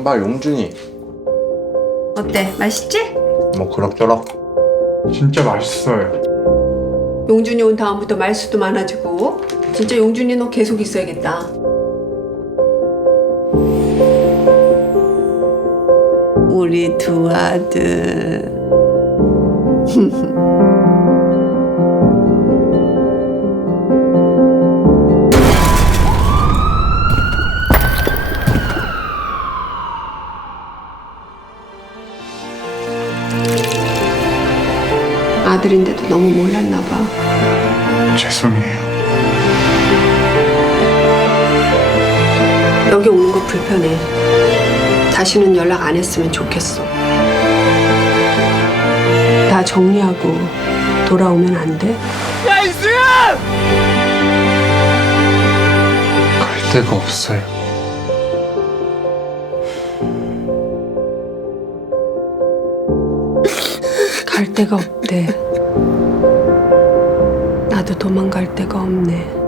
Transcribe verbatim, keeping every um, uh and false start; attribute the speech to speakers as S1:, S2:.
S1: 선발 용준이.
S2: 어때? 맛있지?
S1: 뭐 그럭저럭.
S3: 진짜 맛있어요.
S2: 용준이 온 다음부터 말수도 많아지고 진짜 용준이 너 계속 있어야겠다. 우리 두 아들. 아들인데도 너무 몰랐나 봐.
S3: 죄송해요.
S2: 여기 오는 거 불편해. 다시는 연락 안 했으면 좋겠어. 나 정리하고 돌아오면 안 돼?
S3: 야, 이수연! 갈 데가 없어요.
S2: 갈 데가 없대. 나도 도망갈 데가 없네.